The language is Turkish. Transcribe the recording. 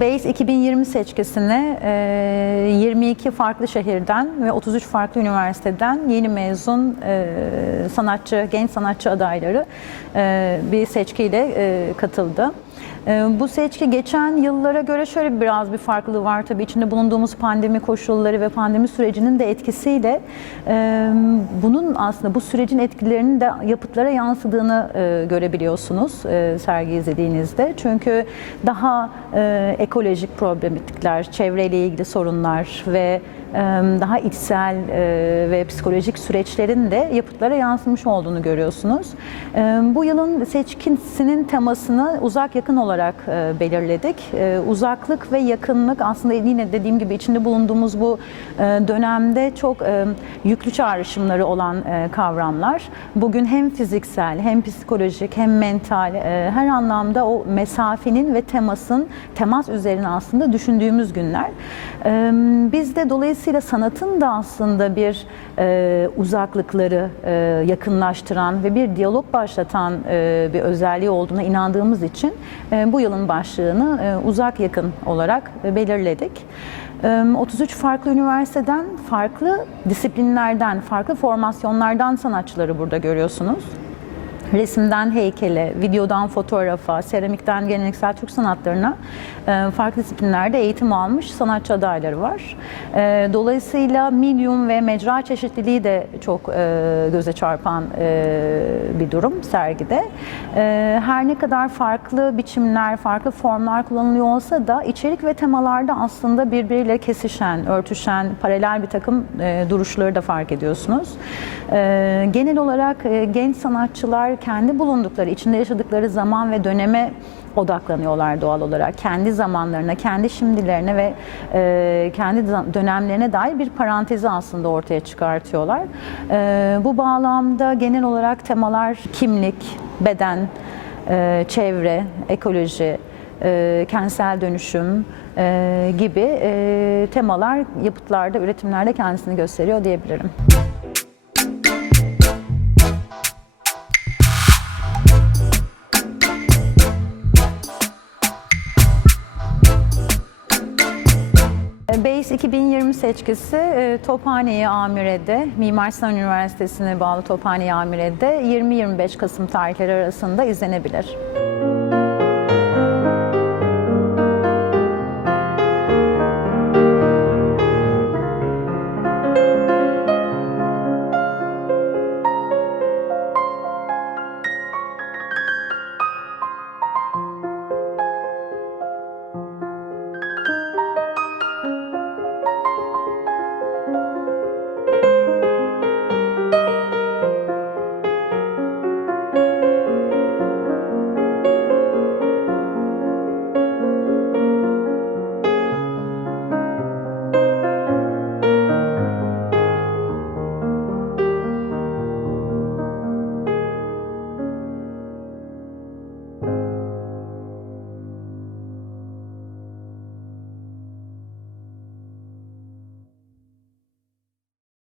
Base 2020 seçkisini 22 farklı şehirden ve 33 farklı üniversiteden yeni mezun e, sanatçı, genç sanatçı adayları e, bir seçkiyle e, katıldı. E, Bu seçki geçen yıllara göre şöyle biraz bir farklılığı var tabii içinde bulunduğumuz pandemi koşulları ve pandemi sürecinin de etkisiyle e, bunun aslında bu sürecin etkilerinin de yapıtlara yansıdığını e, görebiliyorsunuz sergi izlediğinizde. Çünkü daha ekolojik problematikler, çevreyle ilgili sorunlar ve e, daha içsel e, ve psikolojik süreçlerin de yapıtlara yansımış olduğunu görüyorsunuz. Bu yılın seçkisinin temasını uzak yakın olarak e, belirledik. E, Uzaklık ve yakınlık aslında yine dediğim gibi içinde bulunduğumuz bu dönemde çok yüklü çağrışımları olan kavramlar. Bugün hem fiziksel hem psikolojik hem mental her anlamda o mesafenin ve temasın temas üzerine aslında düşündüğümüz günler. Biz de dolayısıyla sanatın da aslında bir e, uzaklıkları e, yakınlaştıran ve bir diyalog başlatan e, bir özelliği olduğuna inandığımız için e, bu yılın başlığını e, uzak yakın olarak e, belirledik. E, 33 farklı üniversiteden, farklı disiplinlerden, farklı formasyonlardan sanatçıları burada görüyorsunuz. Resimden heykele, videodan fotoğrafa, seramikten geleneksel Türk sanatlarına e, farklı disiplinlerde eğitim almış sanatçı adayları var. E, Dolayısıyla medium ve mecra çeşitliliği de çok e, göze çarpan bir durum sergide. Her ne kadar farklı biçimler, farklı formlar kullanılıyor olsa da içerik ve temalarda aslında birbiriyle kesişen, örtüşen, paralel bir takım duruşları da fark ediyorsunuz. Genel olarak genç sanatçılar kendi bulundukları, içinde yaşadıkları zaman ve döneme odaklanıyorlar doğal olarak. Kendi zamanlarına, kendi şimdilerine ve e, kendi dönemlerine dair bir parantezi aslında ortaya çıkartıyorlar. E, bu bağlamda genel olarak temalar kimlik, beden, e, çevre, ekoloji, e, kentsel dönüşüm e, gibi e, temalar yapıtlarda, üretimlerde kendisini gösteriyor diyebilirim. Base 2020 seçkisi e, Tophane'yi Amire'de, Mimar Sinan Üniversitesi'ne bağlı Tophane'yi Amire'de 20-25 Kasım tarihleri arasında izlenebilir.